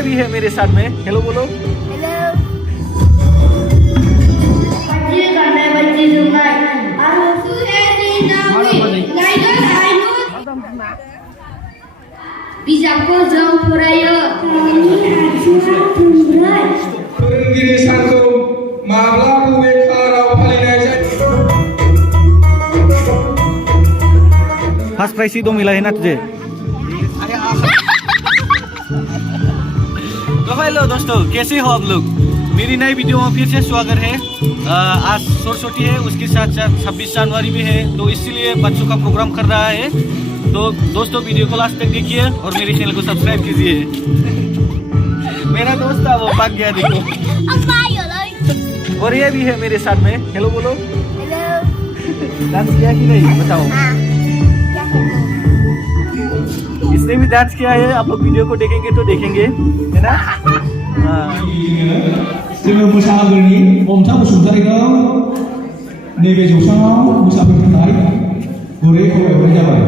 ये भी है मेरे साथ में। हेलो बोलो। Bijakku jauh puraya. फोरोंगिरि सानखौ माब्ला बबे खालाराव फालिनाय जायो? फर्स्ट प्राइज ही तो मिला है ना तुझे। तो हेलो दोस्तों, कैसे हो आप लोग? मेरी नई वीडियो में फिर से स्वागत है। आज सरस्वती है, उसके साथ साथ 26 जनवरी भी है, तो इसीलिए बच्चों का प्रोग्राम कर रहा है। तो दोस्तों वीडियो को लास्ट तक देखिए और मेरे चैनल को सब्सक्राइब कीजिए। मेरा दोस्त था, वो भाग गया देखो। और ये भी है मेरे साथ में। हेलो बोलो। डांस किया कि नहीं बताओ। इसने भी डांस किया है, आप लोग वीडियो को देखेंगे तो देखेंगे, है ना? जोङो मोसागिरि अमथा बसुमतारीखौ नैबे जौसाङाव मोसाफैनो थाखाय गुरै खावलायहरनाय जाबाय।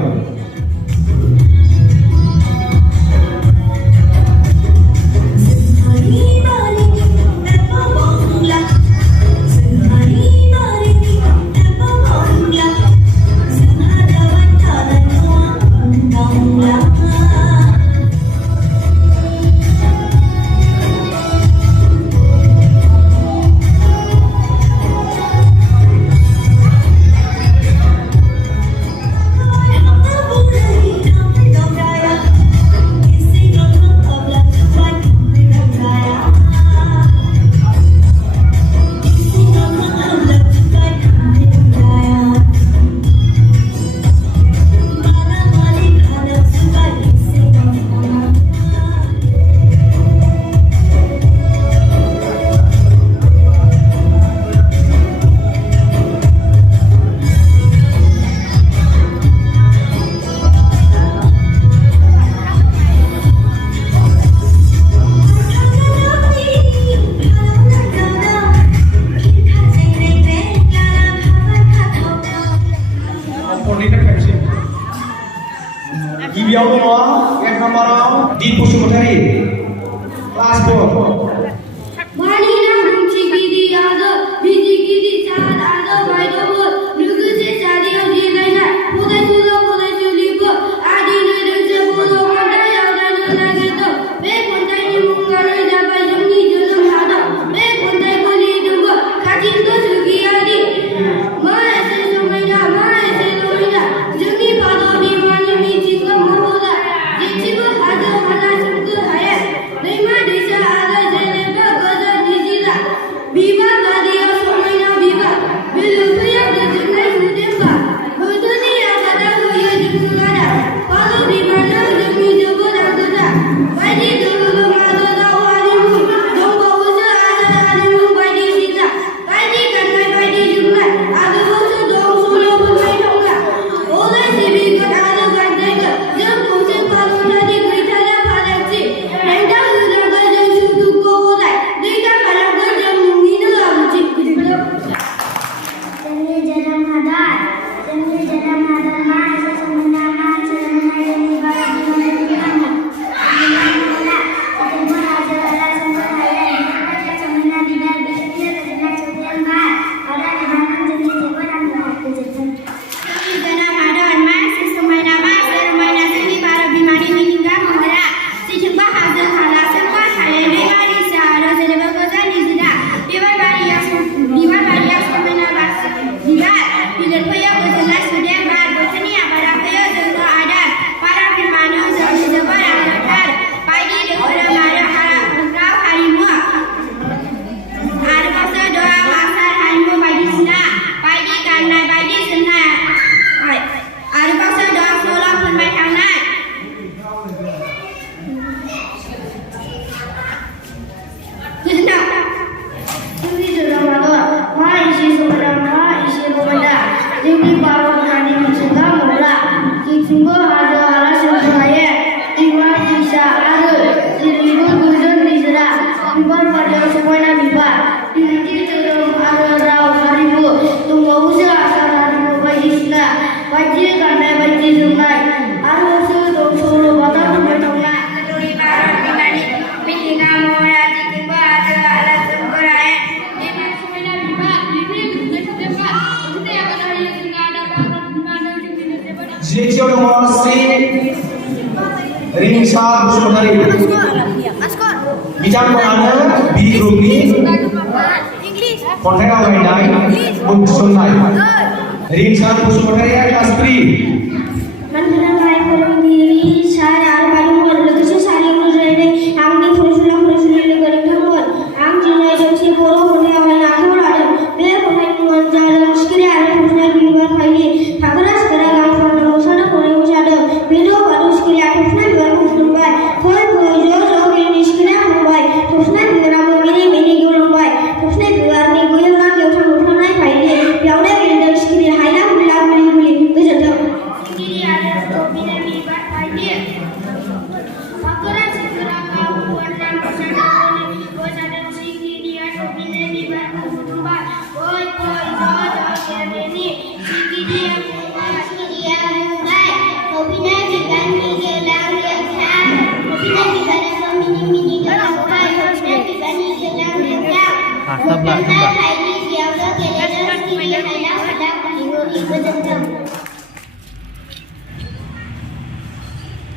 Bosumantari. Bijak Pengana B grupनि खन्थाइ आवरायनाय मुं थिसननाय रिंसार बसुमतारिया क्लास 3 Mengenai फोरोंगिरि सार आरो बायद'मोन लोगोसे सारियाव रुजुनानै आंनि फरायसुला फरायसुलि लोगो नोंथांमोन आं दिनै दोंसे बर' खन्थाइ आवरायनो आखायाव लादों बे खन्थाइनि मुङानो जादों सिखिरि आरो थुबुनाय बिबार फाइलि थाखोना सिखोना गां फरायनो मोसानो खन्नाय मोसादों बेद' बाद' सिखिरिया थुबुनाय बिबारखौ फुदुंबाय फै फै ज' ज' गिरिनि सिखिरिया हमबाय थुबुनाय बिबाराबो मिनि मिनि गेवलांबाय थुबुनाय बिबारनि गोयोब्ला गेवथां मोफ्लांनाय फाइलि बेयावनो गेलेदों सिखिरि हायला हुइला गुलि गुलि गोजोनथों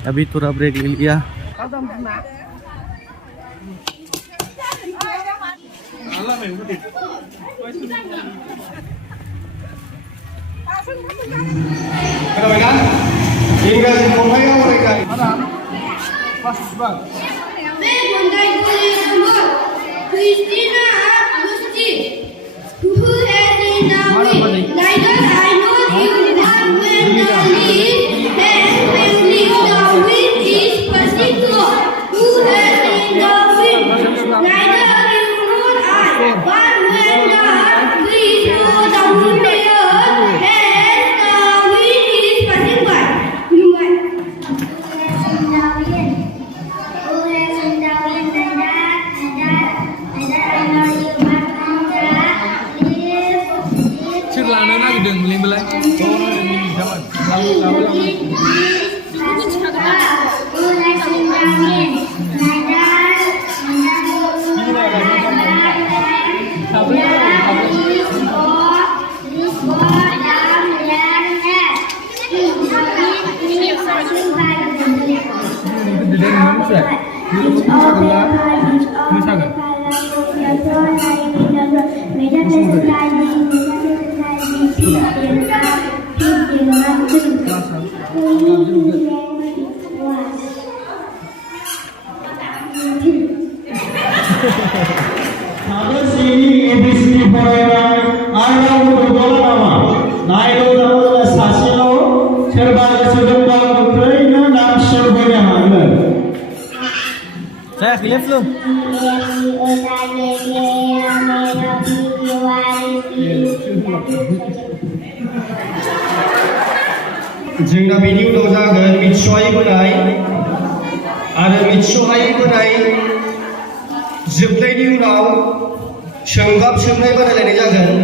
अभी थोड़ा ब्रेक ले लिया। खोनाबायना इंराजि खन्थाइ आवरायनाय बे खन्थाइखौ लिरदोंमोन Christina आगुस्ति who has in the wind neither I nor you but when the leaf has when the wind is passing through who has in the wind neither you nor I but when the breeze through the wood as the wind is passing by you Lalu nak gedeng beli belai. Ada sini ABC faraयनाय आरो गथ'फोरा नामा नायदावदाव सासेल' सोरबा गोसोदोंबा गोख्रैनो नाम थिसनफैनो हागोन Saya clear belum? जोंना बेनि उनाव जागोन मिथिस'हायै बोनाय आरो मिथिस'हायै बोनाय जोबनायनि उनाव सोंगाब सोंनाय बादायलायनाय जागोन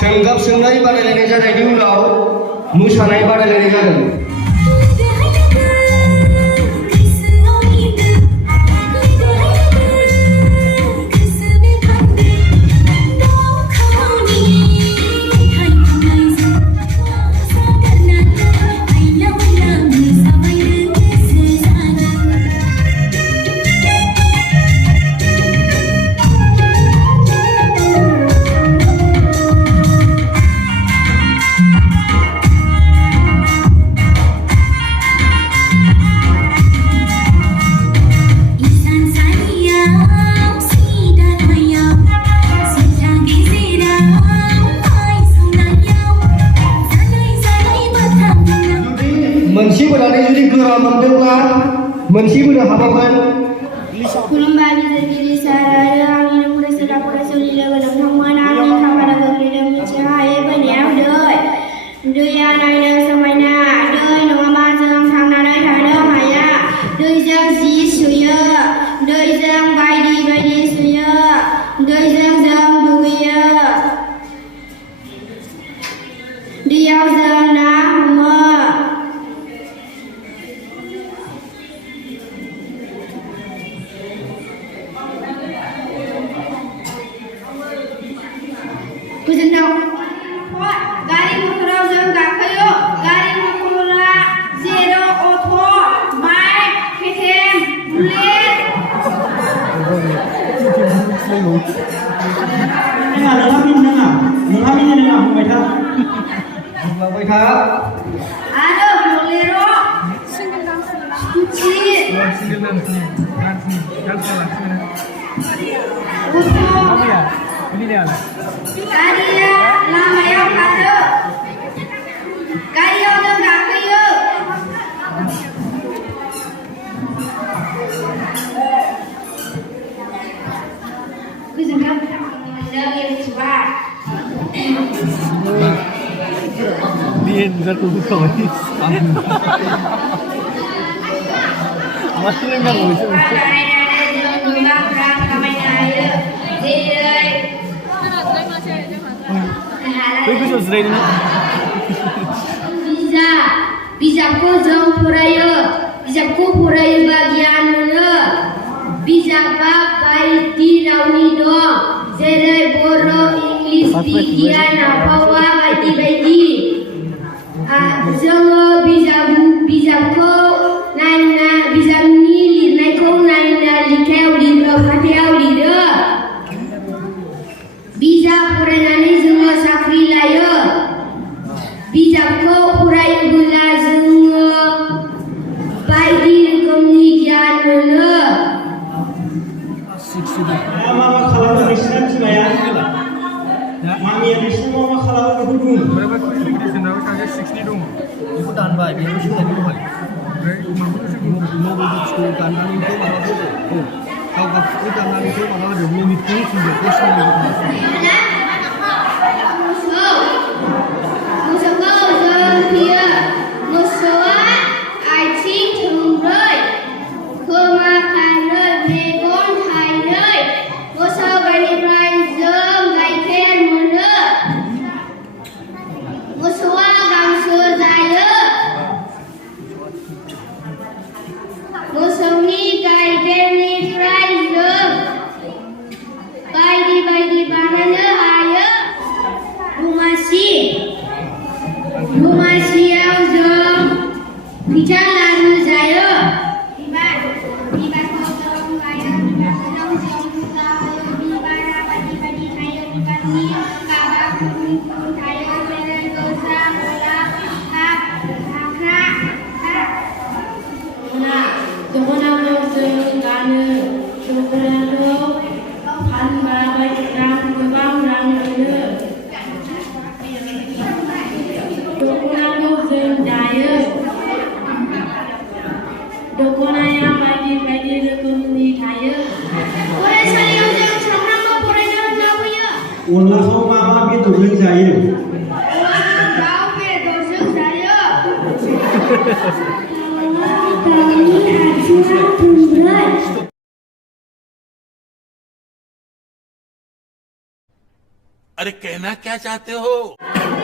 सोंगाब सोंनाय बादायलायनाय जानायनि उनाव मोसानाय बादायलायनाय जागोन मोनसे बोनानै जुदि गोरा मोनदोंब्ला मोनसे बोनो हाबावगोन खुलुमबाय बिजिरगिरि सार आरो आंनि फरायसुला फरायसुलि लोगो नोंथांमोन आंनि खाफालाव गोग्लैदों मिथिहायै बोनायाव दैया नायनो समायना दै नङाबा जों थांनानै थानो हाया दैजों जि सुयो दैजों बायदि बायदि सुयो दैजों जों दुगैयो दैयाव जों ना हमो जोंहा नोंहा मिनिनो नाङा नोंहा मिनिनो नाङा बुंबाय था बुंलांबाय था Ada bolero. Kunci. Single dancing. Dance langsung. Usul. Apa ya? Ini dia. Karya lama yang ada. Karya udah gak kaya. Aku juga mengundang yang cepat. Dia bisa tunggu kawin. Masih enggak bisa. Bagus Osrain. Bijakku jauh puraya, bijakku puraya bagian mana? Bijak baik di rauni dong. Jerai Boro, English, Bikian, apa baiki. Jangan bijakku naina bijak ni lirnai kau naina likau lirau katiau lirau. Bijak puranani jangan sakri layo. Bijakku purai gula jangan baik di komunikian mana. Mama खालामो बिसोरना बिमाया मामिया बिसोरना मा खालामो बेखौ बुं Berapa kuis di sana? Kagak 60 dong. Ibu tanpa dia sudah di rumah. Mampu sih. Mau betul kanan itu malah boleh. Oh, kalau kau kanan itu malah ada minit itu sudah kosong gitu. Musuh kau jangan dia. Musuh I think tumbuh. Kemakan megon hai. Musuh beri pelajar gaikan mana. Musuh bangsa saya. Musuh ni gaikan ni pelajar. Baik mana ayo. Rumah siau jom. Bicara lalu saya. Bibat kau jom kaya. Jom kaya. Bibat bagi kaya. Bibat ni kabar pun kaya. Jalan dosa bola. Akrak. Nah, jangan nak sengkana. Jangan nak hanba baik rang kebang rang mana. Dokona yang bagi rokom ni kaya. Orang saya yang sama mau orang yang nak ya. अनलाखौ मा मा बेदरजों जायो Kau betul saya. Kami acuan tunggal. अरे कहना क्या चाहते हो?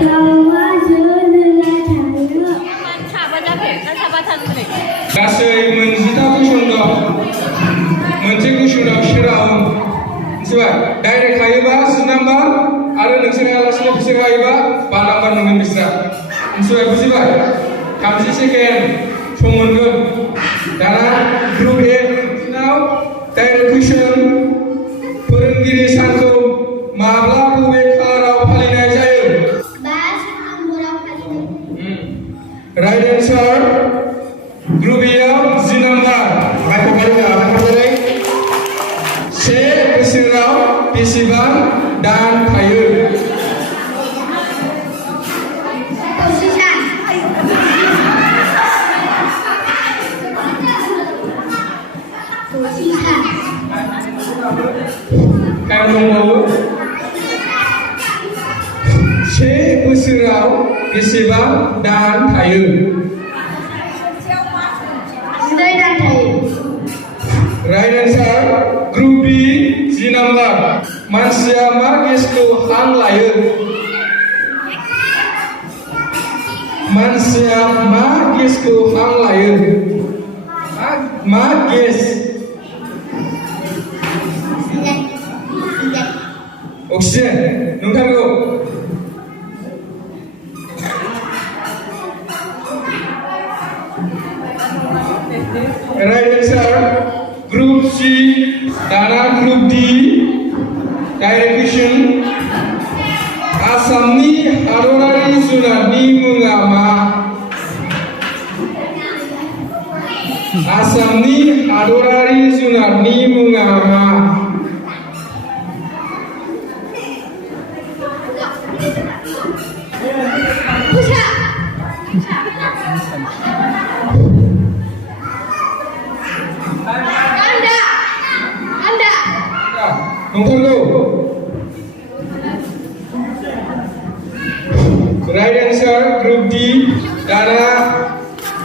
Tawa jelah saya. गासै मोनजिथा कुइसन दं मोनसे कुइसनाव सेराव मिथिबाय डाइरेक्ट हायोबा 10 नाम्बार आरो नोंसोर हायालासिनो बिसोर हायोबा 5 नाम्बार मोनगोन बिस्रा मिथिबाय बुजिबाय 30 सेकेन्ड सम मोनगोन दाना ग्रुप ए दिनाव डाइरेक्ट कुइसन फोरोंगिरि सानखौ माब्ला बबे खालाराव फालिनाय जायो राइट एन्सार ग्रुप एआव 10 नाम्बार माइखौ बाहायनानै से बोसोराव बेसेबां दान थायो टाइम दंबावो से बोसोराव बेसेबां दान थायो राइट आंसर ग्रुप बी 10 नाम्बार मानसिया मा गेसखौ हां लायो मानसिया मा गेसखौ हां लायो मा गेस अक्सिजेन नंथारगौ राइट आंसर ग्रुप सी दाना group D Direct question. Asamni hadarari junarni munga ma? Asamni hadarari junarni munga ma? Busa. Anda. Nongkrong. Right answer group D. Dana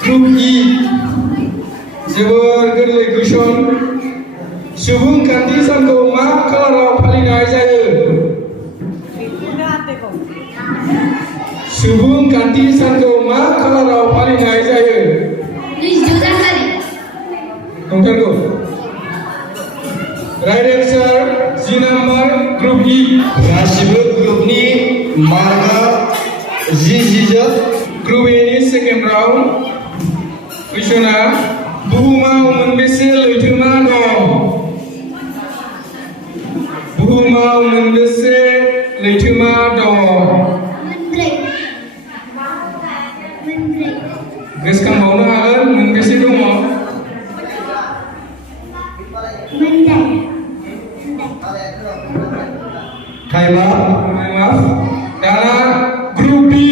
group E. Jebor goरलै कुइसन. सुबुंखान्थि सानखौ मा खालाराव फालिनाय जायो? सुबुंखान्थि सानखौ मा खालाराव फालिनाय जायो? 22 Januari. नंथारगौ. Right answer G number group E. गासिबो ग्रुपनि मार्कआ जिजों Group A नि second round. कुइसना बुहुमाव मोनबेसे लैथोमा दं? बुहुमाव मोनबेसे लैथोमा दं? गोसोखांबावनो हागोन मोनबेसे दङ? टाइमा दाना ग्रुप बी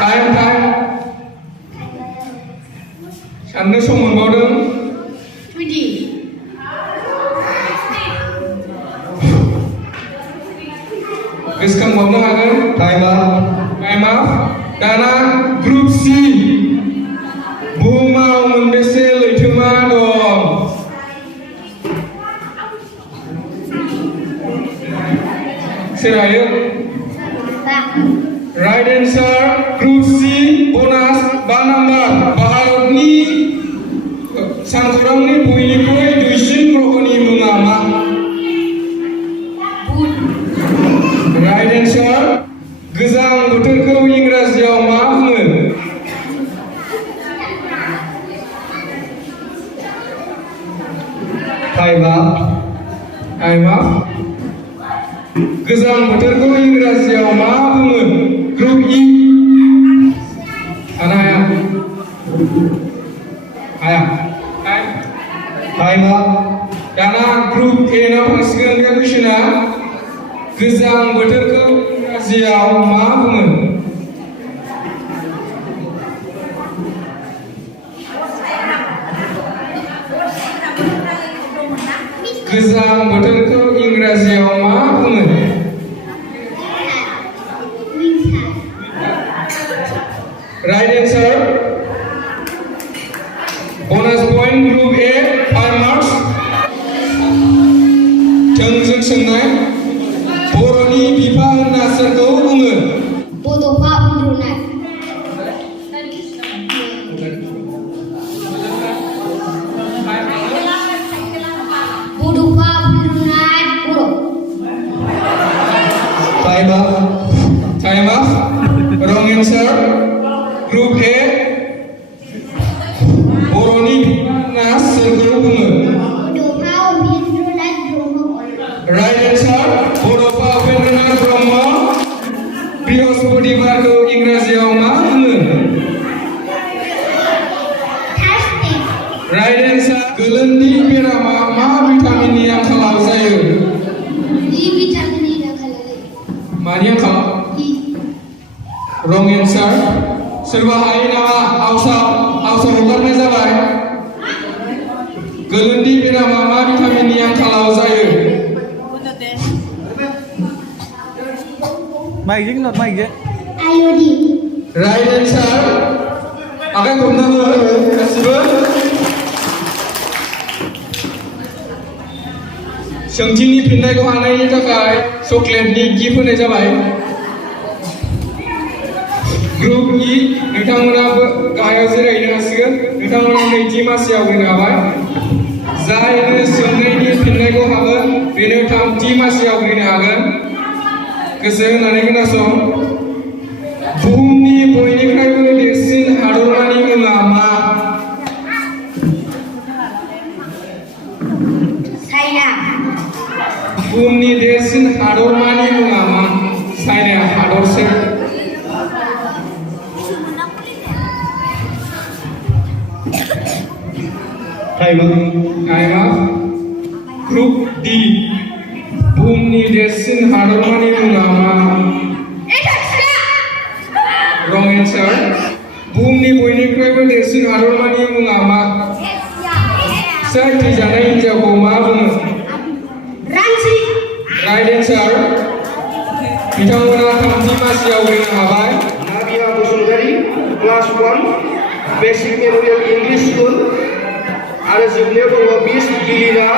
टाइम साननो सम मोनबावदों 20. गोसोखांबावनो हागोन टाइमा दाना ग्रुप सी बुहुमाव मोनबेसे लैथोमा दं? सोर हायो? राइट एन्सार ग्रुप सी बोनास 5 नाम्बार भारतनि सानखौरांनि बयनिख्रुइ दुइसिन ग्रहनि मुङा मा? राइट एन्सार गोजां बोथोरखौ इंराजियाव मा बुङो? टाइमा गोजां बोथोरखौ इंराजियाव मा बुङो? ग्रुप इ हाया टाइमा दाना ग्रुप ए नाव थांसिगोन बे कुइसना गोजां बोथोरखौ इंराजियाव मा बुङो? गोजां बोथोरखौ इंराजियाव मा बुङो? Right answer bonus point group A 5 marks थोंजों सोंनाय बर'नि बिफा होनना सोरखौ बुङो? बड'फा उन्दुनाय. बड'फा उन्दुनाय बर'. टाइम अफ रंग एन्सार ग्रुप ए बर'नि बिफा होनना सोरखौ बुङो? बड'फा उपेन्द्रनाथ ब्रह्म. राइट एन्सार बड'फा उपेन्द्रनाथ ब्रह्म बृहस्पतिबारखौ इंराजियाव मा बुङो? थार्सडे. राइट एन्सार गोलोन्दै बेरामा मा भिटामिननि आंखालाव जायो? डी भिटामिननि आंखालाव जायो. मानि आंखाल? रंग एन्सार सोरबा हायो नामा? हाउसाव हगारनाय जाबाय. गोलोन्दै बेरामा मा भिटामिननि आंखालाव जायो? माइकजों नट माइकजों आय'डिन. राइट एन्सार आखाइ खबनांगौ गासिबो. सोंथिनि फिननायखौ हानायनि थाखाय चकलेटनि गिफ्ट होनाय जाबाय. ग्रुप इ नोंथांमोनाबो गाहायाव जिरायनो हासिगोन. नोंथांमोना नैथि मासियाव फैनो हाबाय. जायनो सोंनायनि फिननायखौ हागोन बेनो थामथि मासियाव फैनो हागोन. गोसो होनानै खोनासं. बुहुमनि बयनिख्रुइबो देरसिन हादरमानि मुङा मा? टाइम टाइमा ग्रुप डी बुहुमनि देरसिन हादरमानि मुङा मा रं एन्सार बुहुमनि बयनिख्रुइबो देरसिन हादरमानि मुङा मा सोर थैजानाय हिन्जावखौ मा बुङो रान्सि राइट एन्सार बिथांमोना 30 मासियाव फैनो हाबाय नाबिया Basumatary class 1 basic memorial English school आरो जोबनायाव दङ मिस गिलिना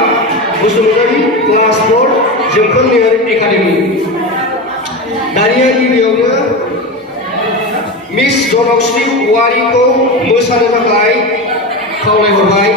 बसुमतारी क्लास 4 जोंखोल मेयर एकाडेमि दानिया गिबियावनो मिस जनकश्री औवारिखौ मोसानो थाखाय खावलायहरबाय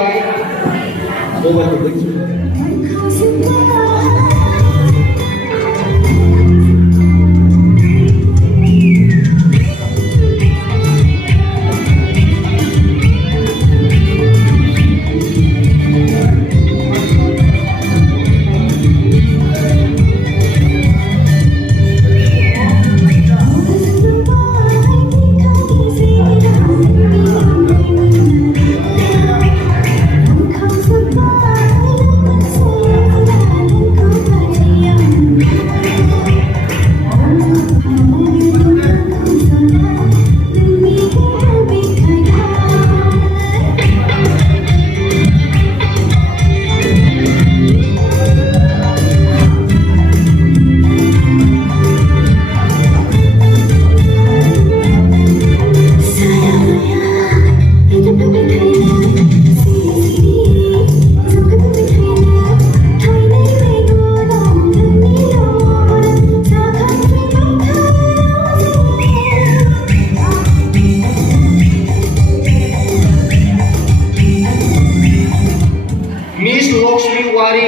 miss Lakshmi Owary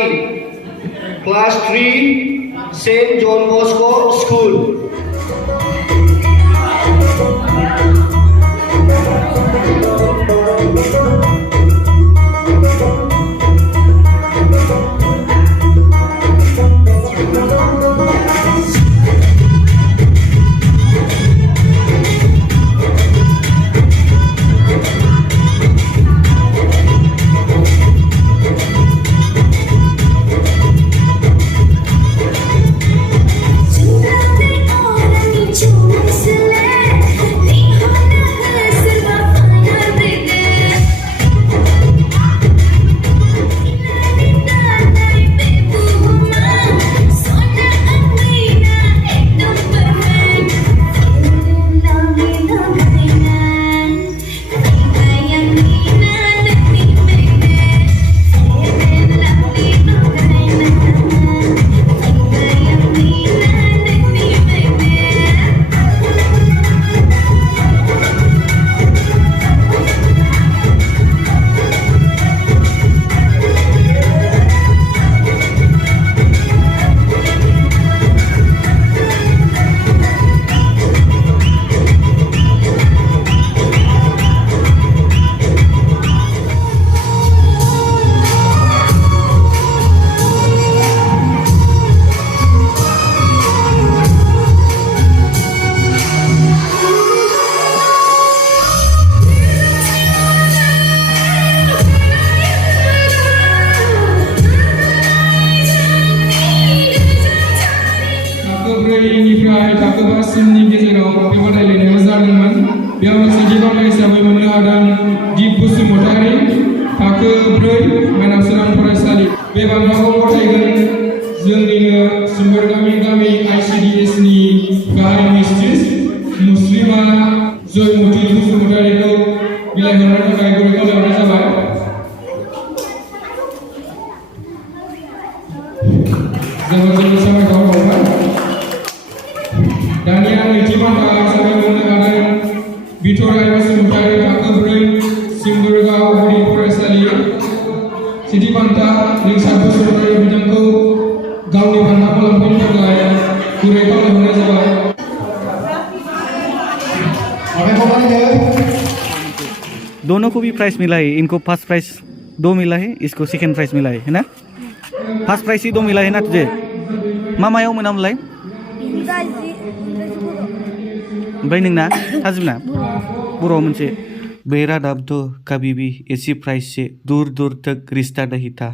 class 3 saint John Bosco school ब्रैनिफ्राय थाखो 5 सिमनि गेजेराव बे बादायलायनाया जादोंमोन बेयाव सेथि बान्था हिसाबै मोननो हादों दिप बसुमतारी थाखो 4 मानावसोरां फरायसालि बे बान्थाखौ गथायगोन जोंनिनो सिम्बोरगामि गामि ICDS नि गाहाय मिस्ट्रिस मुस्लिमा जयमती बसुमतारीखौ बिलाइ हरनो थाखाय गुरै खावलायहरनाय जाबाय जोबोद साबायखर बावबाय दानिया नैथि बान्था हिसाबै मोननो हादों बिथराय बसुमतारी थाखो 4 सिम्बोरगाव गुदि फरायसालि सेथि बान्था रिंसार बसुमतारी बिथांखौ गावनि बान्थाखौ लांफैनो थाखाय गुरै खावलायहरनाय जाबाय दोनों को भी प्राइस मिला है इनको फर्स्ट प्राइस 2 मिला है इसको सेकंड प्राइस मिला है ना फर्स्ट प्राइस ही 2 मिला है ना तुझे मा मायाव मोनामलाय ओमफ्राय नोंना थाजिमना बर'आव मोनसे मेरा नाम तो कभी भी इसी प्राइस से दूर दूर तक रिश्ता नहीं था।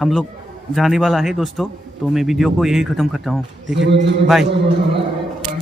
हम लोग जाने वाला है दोस्तों, तो मैं वीडियो को यही ख़त्म करता हूँ। ठीक है, बाय।